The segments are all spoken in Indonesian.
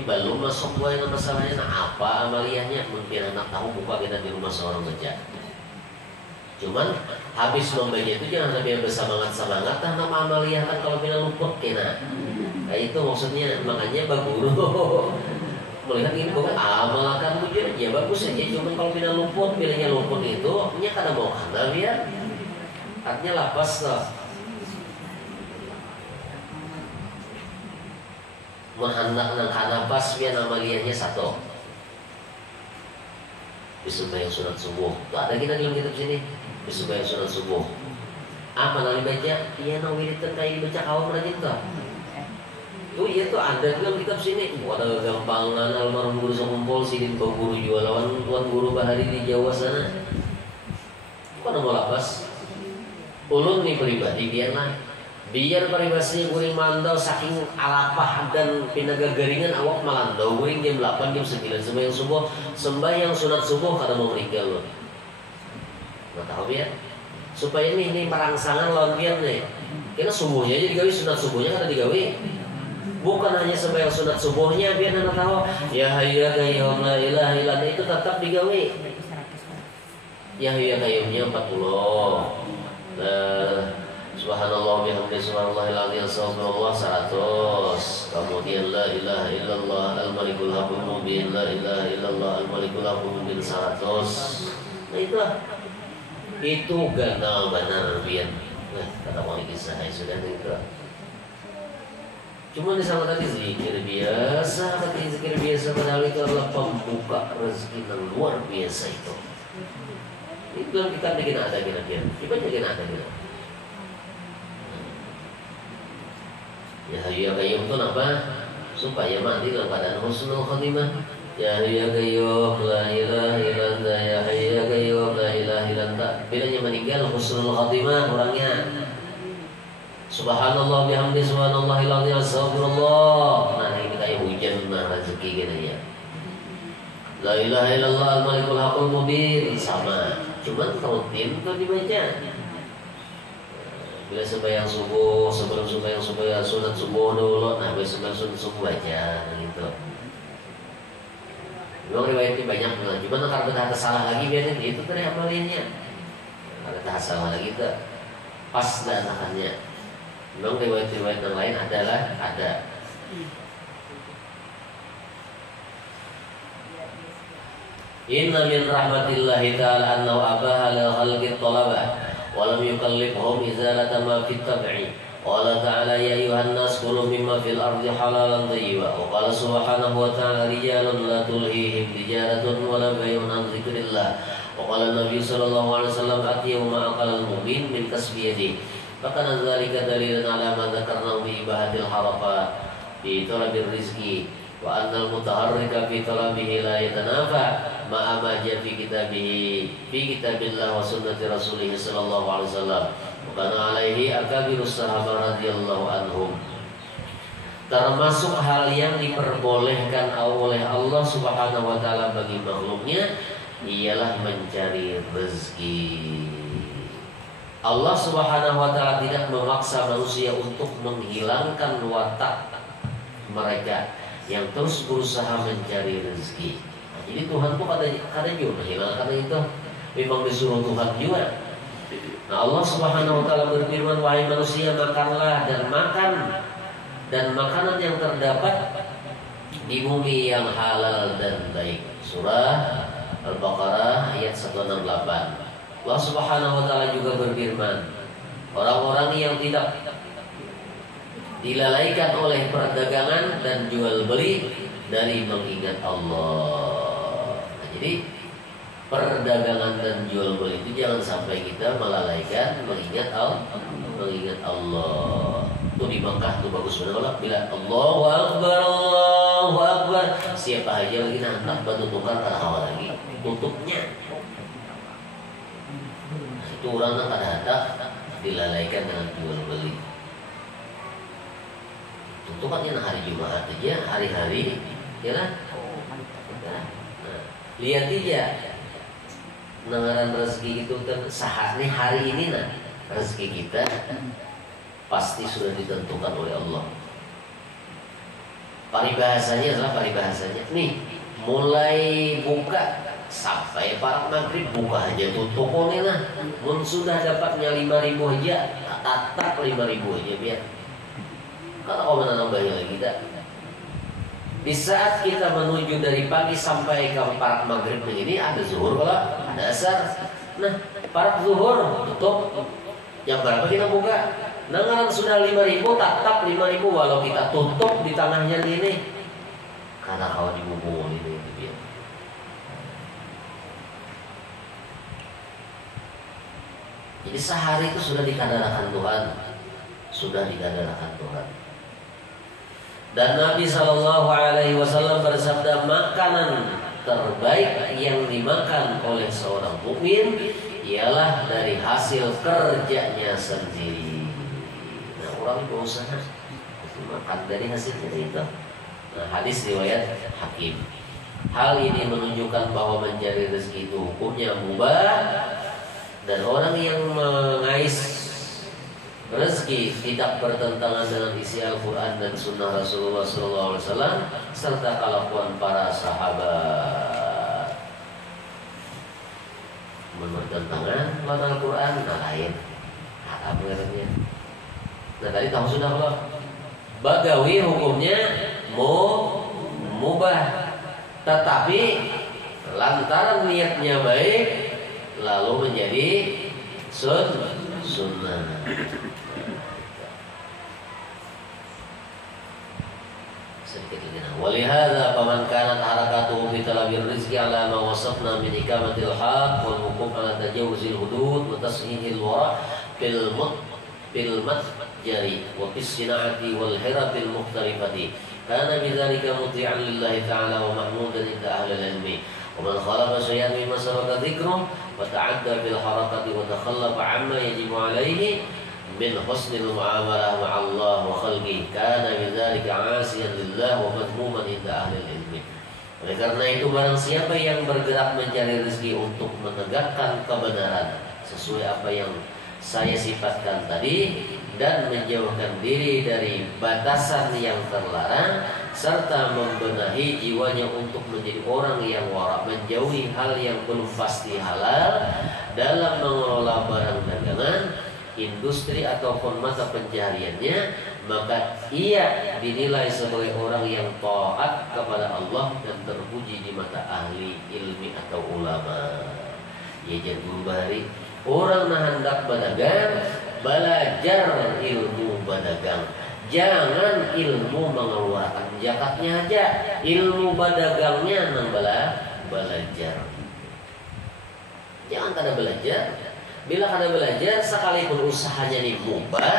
Ini belum masuk yang masalahnya. Nah, apa amaliyahnya? Mungkin anak tahu buka kita di rumah seorang baca. Cuman habis membaca itu jangan sampai bersemangat-semangat nama amaliyah kan kalau kita luput kena. Nah itu maksudnya, makanya baguru melihat ini kok amal akan mujur ya bagus saja. Cuman kalau kita luput, pilihnya luput itu nya kada mau kanda biar artinya lapas loh. Menghendak nang kanapas biar amaliyahnya satu. Disembahyang sunat subuh. Tuh ada kita dalam kitab sini. Disembahyang sunat subuh. Apa nanti baca? Iya nawiritan kayak baca kaum rajin tuh. Tuh iya tuh ada dalam kitab sini. Ada gampangan almarhum guru sekumpul sidin kau guru jualan tuan guru bahari di Jawa sana. Kok mau lapas? Ulun nih pribadi biar paribasnya guring mandau saking alapah dan pinaga garingan awak malandau guring jam 8 jam 9 sembahyang subuh, sembahyang sunat subuh kada mau meninggal loh. Nggak tahu ya supaya ini perangsangan lontian nih kena subuhnya aja digawi, sunat subuhnya kada digawi. Bukan hanya sembahyang sunat subuhnya biar anak tahu ya hayya qayyum la ilaha illallah itu tetap digawi. Ya hayya qayyumnya 40. Subhanallah bihamdi subhanallahil azim astagfirullah 100. Kemudian la ilaha illallah al-malikul haqqul mubin la ilaha illallah al-malikul haqqul mubin 100. Nah itu ganal benar biar kata mau kisah sudah itu. Cuma disama tadi zikir biasa, padahal itu adalah pembuka rezeki yang luar biasa itu. Itu yang kita bikin ada kira-kira. Kita bikin ada kira. Ya hayya qayyum itu apa? Supaya mati dalam keadaan husnul khotimah. Ya hayya qayyum la ilaha illa anta ya hayya qayyum la ilaha illa anta. Bilanya meninggal husnul khotimah orangnya. Subhanallah bihamdi subhanallahil azim astagfirullah. Nah ini kayak hujan rezeki gini ya. La ilaha illallah al-malikul haqqul mubin sama. Cuman rutin tuh dibaca. Bila sembahyang subuh, sebelum sembahyang subuh sunat subuh dulu, nah bila sembahyang sunat subuh baca gitu. Memang riwayatnya banyak, cuma kalau kita salah lagi biasanya itu tadi amalinnya. Kalau kita salah lagi itu pas dan akannya. Memang riwayat-riwayat yang lain ada. Inna min rahmatillahi ta'ala annahu abaha lil khalqi talabah walam yukallifhum izalata ma fit tab'i. Qala ta'ala ya ayuhan nas kulu mimma fil ardi halalan thayyiba. Wa qala subhanahu wa ta'ala rijalun la tulhihim tijaratun wa la bay'un an dzikrillah. Wa qala Nabi sallallahu alaihi wasallam atiyu ma aqalal mu'min min kasbi yadihi. Fakana dzalika dalilan ala ma dzakarna bi ibadatil harakat fi talabil rizqi wa annal mutaharrika fi talabihi la yatanafa ma'a ma jaa fi kitabillah wa sunnati rasulih sallallahu alaihi wasallam wa kana alaihi akabirus sahabat radhiyallahu anhum. Termasuk hal yang diperbolehkan oleh Allah Subhanahu wa taala bagi makhluknya ialah mencari rezeki. Allah Subhanahu wa taala tidak memaksa manusia untuk menghilangkan watak mereka yang terus berusaha mencari rezeki. Nah, jadi Tuhan tuh kadang juga menghilangkan itu, memang disuruh Tuhan juga. Nah, Allah Subhanahu wa taala berfirman, wahai manusia makanlah dan makan dan makanan yang terdapat di bumi yang halal dan baik. Surah Al-Baqarah ayat 168. Allah Subhanahu wa taala juga berfirman, orang-orang yang tidak dilalaikan oleh perdagangan dan jual beli dari mengingat Allah. Nah, jadi perdagangan dan jual beli itu jangan sampai kita melalaikan mengingat Allah. Tuh di Makkah tuh bagus benar bila Allahu Akbar, siapa aja lagi nangkap batu tukar kada hawa lagi tutupnya. Itu orang kada ada dilalaikan dengan jual beli. Tutupnya hari Jumat aja, hari-hari, ya kan? Nah, lihat aja, nengaran rezeki itu kan sehari hari ini nah rezeki kita pasti sudah ditentukan oleh Allah. Paribahasanya adalah paribahasanya. Nih, mulai buka sampai para maghrib buka aja tuh tokonya lah. Mun sudah dapatnya 5.000 aja, tatak 5.000 aja biar. Kalau kau mana nambahin lagi tak? Di saat kita menuju dari pagi sampai ke para maghrib begini ada zuhur kalau ada asar. Nah, para zuhur tutup. Yang berapa kita buka? Nah, sudah 5.000, tatap 5.000 walau kita tutup di tengahnya ini. Karena kalau dibubung ini itu dia. Jadi sehari itu sudah dikadarakan Tuhan. Sudah dikadarakan Tuhan. Dan Nabi SAW bersabda, makanan terbaik yang dimakan oleh seorang mukmin ialah dari hasil kerjanya sendiri. Nah, orang berusaha makan dari hasilnya itu. Nah, hadis riwayat Hakim. Hal ini menunjukkan bahwa mencari rezeki itu hukumnya mubah, dan orang yang mengais rezeki tidak bertentangan dengan isi Al-Quran dan Sunnah Rasulullah SAW serta kelakuan para sahabat. Bertentangan dengan Al-Quran, nah lain haram katanya. Nah tadi tahu sudah belum? Bagawi hukumnya mubah, tetapi lantaran niatnya baik lalu menjadi sunnah. Walihada faman kanat harakatuhu fi talabil rizqi ala ma wasafna min ikamatil haq wal hukum ala tajawuzil hudud wa tashihil wara fil matjari wa fis sina'ati wal hiratil mukhtalifati kana bidzalika muti'an lillahi ta'ala wa mahmudan inda ahli ilmi wa man khalafa syai'an mimma sabaqa dzikruhu wa ta'adda fil harakati wa takhallafa 'amma yajibu 'alaihi min husnil muamalah ma'allah wa khalqih kana bidzalika 'asiyan lillah wa madmuman inda ahli ilmi. Oleh karena itu barang siapa yang bergerak mencari rezeki untuk menegakkan kebenaran sesuai apa yang saya sifatkan tadi dan menjauhkan diri dari batasan yang terlarang serta membenahi jiwanya untuk menjadi orang yang wara, menjauhi hal yang belum pasti halal dalam mengelola barang dagangan, industri ataupun mata pencahariannya, maka ia dinilai sebagai orang yang taat kepada Allah dan terpuji di mata ahli ilmi atau ulama. Ya jadi guru bahari orang nah hendak berdagang, belajar ilmu berdagang. Jangan ilmu mengeluarkan zakatnya aja, ilmu berdagangnya nang belajar. Jangan kada belajar. Bila kada belajar, sekalipun usahanya mubah,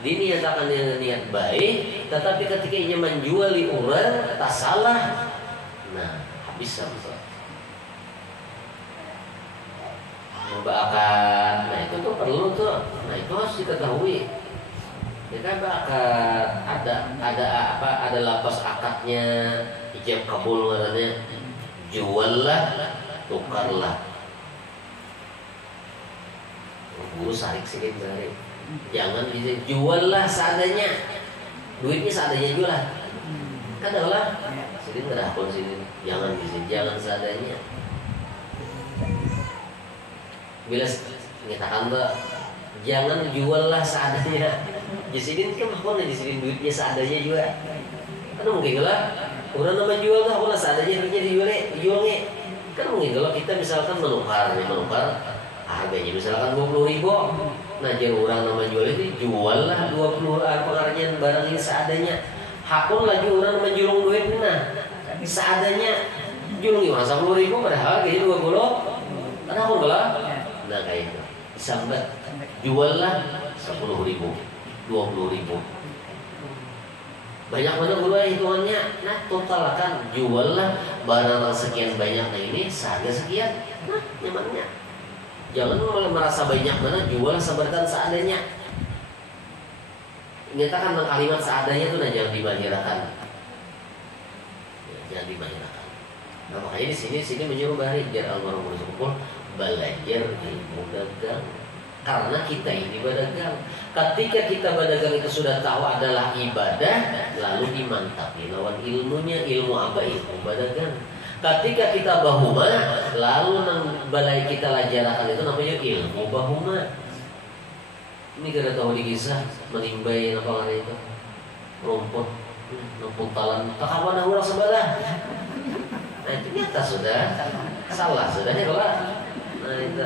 diniatakan dengan niat baik, tetapi ketika ia menjual di orang, tak salah. Nah, habis sampai. Akad, nah itu tuh perlu tuh, nah itu harus diketahui. Ya kan akad, ada lapas akadnya, ijab kabul katanya, juallah, tukarlah. Guru sarik sedikit dari, jangan juallah seadanya, duitnya seadanya jual lah. Kadalah, sedikit kada pun sini, jangan jangan seadanya. Bila mengatakan tuh jangan juallah seadanya. Jasidin kan apa nih jasidin duitnya seadanya juga. Kan mungkin lah orang nama jual lah, orang seadanya duitnya dijualnya. Kan mungkin kalau kita misalkan menukar harganya misalkan 20.000, nah jadi orang nama jual itu jual lah 20 pengarjian barang ini seadanya. Hakun lagi orang menjulung duit nah seadanya julungi masa 10.000 padahal harganya 20. Kan hakun lah. Nah kayak itu sambat juallah 10.000, 20.000. Banyak mana guru hitungannya. Nah totalkan juallah barang sekian banyak, nah ini seharga sekian. Nah nyamannya jangan merasa banyak mana jual seberkan seadanya. Nyatakan kalimat seadanya itu nah jangan dibahirakan. Jangan dibahirakan. Nah makanya di sini menyuruh bahari biar almarhum bersyukur belajar ilmu dagang. Karena kita ini berdagang. Ketika kita berdagang itu sudah tahu adalah ibadah, lalu dimantapi lawan ilmunya. Ilmu apa? Ilmu berdagang. Ketika kita bahuma, lalu nang balai kita lajarakan itu namanya ilmu bahuma. Ini kada tahu di kisah menimbai apa ngana itu rumput, rumput talan. Tak kapan orang sebelah. Nah itu nyata sudah salah sudah ya kalau. Nah itu.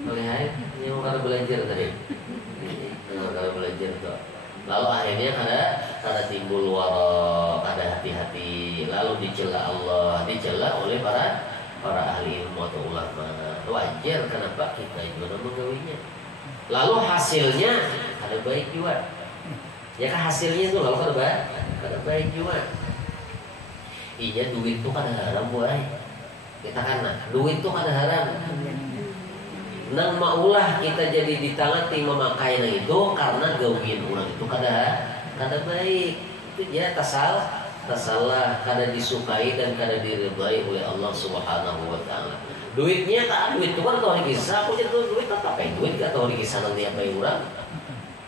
Melihat yang kalau belajar tadi, kalau belajar tuh. Lalu akhirnya kada timbul waro, kada hati-hati, lalu dicela Allah, dicela oleh para ahli ilmu atau ulama. Wajar kenapa kita juga menggawinya. Lalu hasilnya ada baik juga. Ya kan hasilnya itu lalu kada baik juga. Iya duit itu kada haram boy. Kita kan duit itu kada haram. Nang maulah kita jadi di tangan tim memakai itu karena gawian orang itu kada baik. Itu ya tasalah kada disukai dan kada diridai oleh Allah Subhanahu wa taala. Duitnya tak duit itu kan tahu kisah aku jadi duit tetap duit gak tahu kisah nanti apa orang.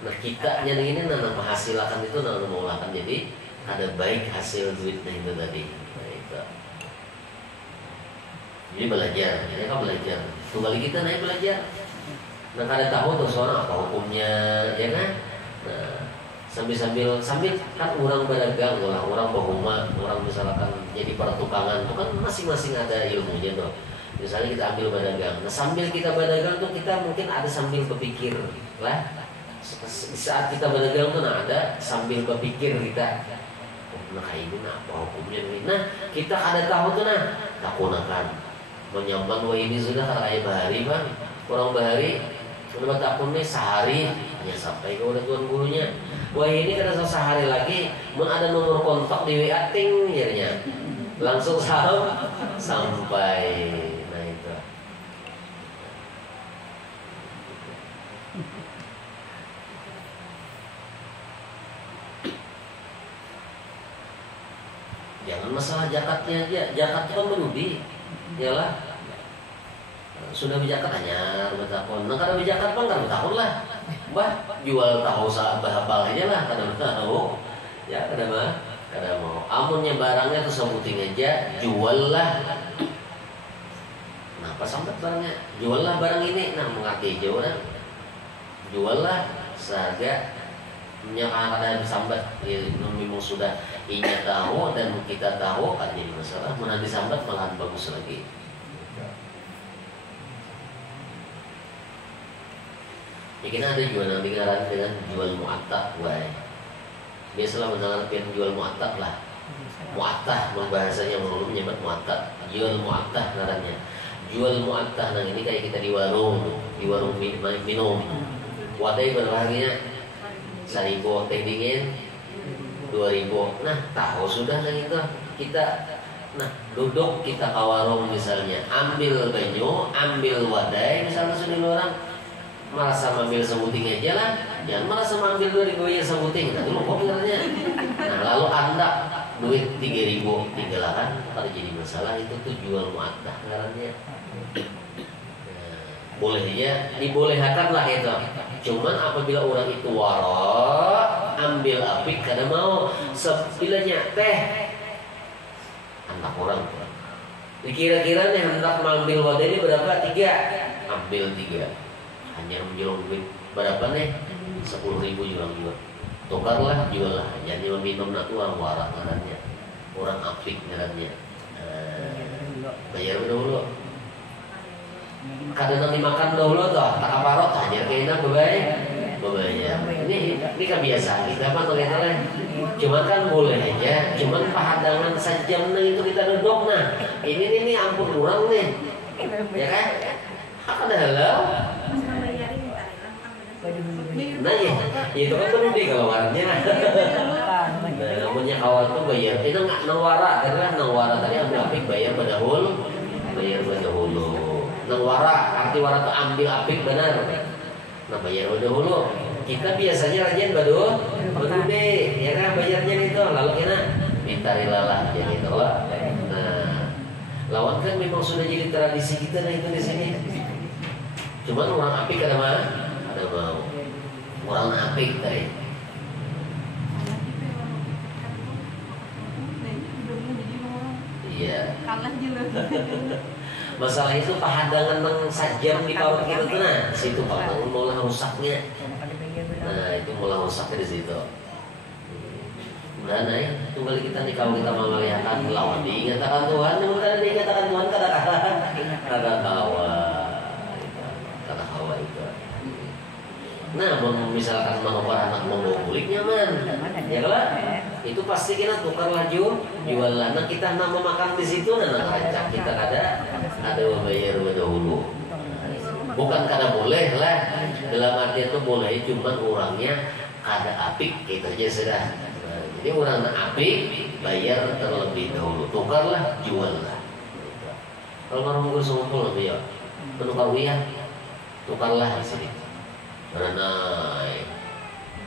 Nah kita nya ini nang menghasilkan itu nang mengolahkan jadi ada baik hasil duitnya itu tadi. Nah, itu. Jadi belajar, ini kan belajar. Tunggal kita naik belajar. Nah kada tahu tuh soalnya apa hukumnya, ya kan? Nah, sambil kan orang berdagang, orang bahuma, orang misalkan jadi pertukangan, itu kan masing-masing ada ilmunya tuh. Misalnya kita ambil berdagang. Nah sambil kita berdagang tuh kita mungkin ada sambil berpikir lah. Saat kita berdagang tuh nah ada sambil berpikir kita. Nah kayak ini nah apa hukumnya ini? Nah kita ada tahu tuh nah tak gunakan. Menyamban wah ini sudah kata ayah bahari bang orang bahari udah takunnya sehari hanya sampai ke udah tuan gurunya wah ini kada sehari lagi mau ada nomor kontak di WA ting jadinya langsung sampai nah itu jangan masalah zakatnya aja zakat itu kan berudi yalah sudah bijakat hanya bertahun. Nah kada bijakat bang kada bertahun lah. Bah jual tahu bahapal aja lah kada tahu. Ya kada mau. Amunnya barangnya tuh sebuting aja jual lah. Nah pas sampai barangnya jual lah barang ini. Nah mengerti aja orang. Jual lah seharga menyangka kada disambat. Memang sudah inya tahu dan kita tahu kan jadi masalah. Mana disambat malahan bagus lagi. Ya kita ada juga nanti ngaran dengan jual mu'attaq wae. Biasalah mendengarkan jual mu'attaq lah. Mu'attaq bahasanya menurut menyebut mu'attaq. Jual mu'attaq ngarannya. Jual mu'attaq nah ini kayak kita di warung minum. Wadai berapa harganya? 1.000 teh dingin 2.000. Nah, tahu sudah nah itu. Kita duduk kita ke warung misalnya, ambil banyu, ambil wadai misalnya sudah orang merasa ambil sebuting aja lah, jangan merasa ambil 2.000 aja sebuting. Nah dulu kok benernya. Nah lalu anda duit 3.000 tinggal kan, kalau jadi masalah itu tuh jual mu'attaq ngarannya. Boleh aja, dibolehkan lah itu. Cuman apabila orang itu waro, ambil apik kada mau, sebilanya teh anak orang. Kira-kira nih hendak mengambil wadah ini berapa? 3. Ambil 3. Hanya menjual duit berapa nih? 10.000 jual. Tukarlah, jual lah. Jadi meminum nak uang warak ngarannya. Orang apik ngarannya. Bayar dulu. Kadang nanti makan dahulu tuh, tak aparot hanya kena bebayar. Ini kebiasaan kita apa tuh kita lah. Cuma kan boleh aja. Cuman pahadangan sejam itu kita duduk nah. Ini ampun kurang nih, ya kan? Ada halau. Nah ya, itu kan berudi kalau warnanya. Namanya kawat tuh bayar. Itu nggak nawara, karena nawara tadi ambil apik bayar berdahulu. Nawara, arti wara tuh ambil apik benar. Nah bayar berdahulu. Kita biasanya rajin berudi, ya kan bayarnya itu. Lalu kita minta rilalah jadi itu lah. Nah Lawan kan memang sudah jadi tradisi kita nah itu di sini. Cuman orang apik ada mah, ada mau. Orang apik tadi. Iya. Kalah juga. Masalah itu pahadangan yang sajam di kawat kita tuh nah, situ Pak, mulai rusaknya. Nah itu mulai rusaknya di situ. Nah, tunggal kita nih kalau kita melihatkan lawan diingatakan Tuhan, yang diingatakan Tuhan kata kawa itu. Nah, misalkan menobar anak mengguliknya man, ya lah, itu pasti kita tukar laju jualan. Nah kita nak makan di situ, nah rancak kita ada bayar dahulu. Bukan karena boleh lah, dalam arti itu boleh, cuman orangnya kada apik gitu aja sudah. Jadi orang apik bayar terlebih dahulu, tukarlah, juallah. Kalau orang ngurus ngumpul lebih ya, penukar uang, tukarlah di sini. Karena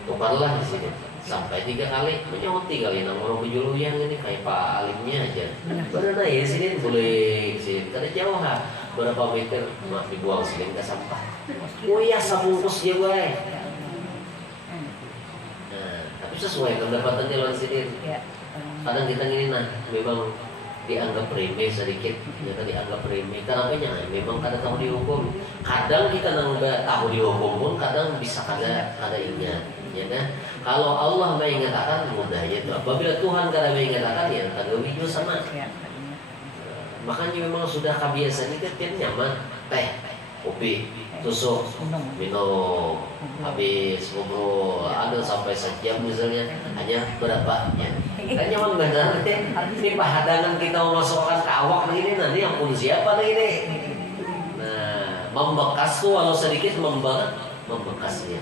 tukarlah di sini sampai 3 kali, menyauti kali nang orang bejuluyan ini kayak Pak Alimnya aja. Karena ya sini boleh sini, kada jauh ha, berapa meter mah dibuang sini ke sampah. Oh iya sabungkus dia baik. Sesuai pendapatan jalan sendiri. Kadang kita gini nah, memang dianggap remeh sedikit, ternyata dianggap remeh. Kenapa nya? Memang kadang tahu dihukum. Kadang kita nggak tahu dihukum pun, kadang bisa kada ingat, ya kan? Kalau Allah mengatakan mudah itu. Apabila Tuhan kada mengatakan ya kada wujud sama. Makanya memang sudah kebiasaan itu kan nyaman teh, kopi, susu, minum, habis ngobrol, ada sampai sejam misalnya, hanya berapa ya. Kan nyaman benar ini pahadangan kita memasukkan ke awak ini nanti yang pun siapa ini. Nah, membekas tuh walau sedikit membekasnya,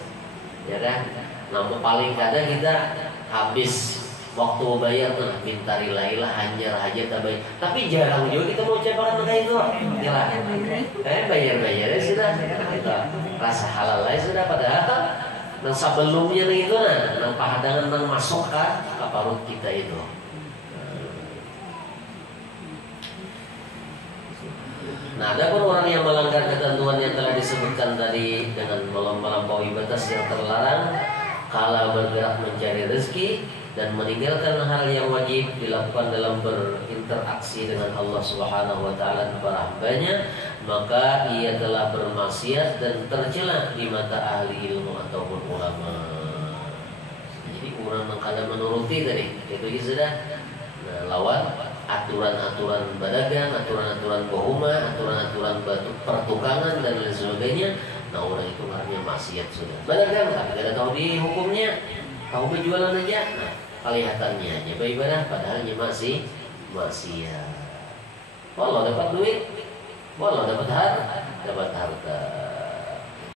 ya kan? Namun paling kadang kita habis waktu bayar tuh minta rilailah hanjar aja tabai. Tapi jarang juga kita mau ucapkan kayak itu. Gila. Bayar-bayarnya sudah kita rasa halal aja sudah padahal nang sebelumnya nih itu nang pahadangan nang masuk ke parut kita itu. Nah, ada pun orang yang melanggar ketentuan yang telah disebutkan tadi dengan melampaui batas yang terlarang, kala bergerak mencari rezeki dan meninggalkan hal yang wajib dilakukan dalam berinteraksi dengan Allah Subhanahu wa taala para hambanya, maka ia telah bermaksiat dan tercela di mata ahli ilmu ataupun ulama. Jadi orang yang kada menuruti tadi itu sudah lawan aturan-aturan berdagang, aturan-aturan bohuma, aturan-aturan pertukangan dan lain sebagainya. Nah orang itu artinya maksiat sudah. Berdagang tapi tidak tahu di hukumnya, tahu berjualan aja. Nah kelihatannya hanya beribadah padahalnya masih maksiat. Walau dapat duit, walau dapat harta,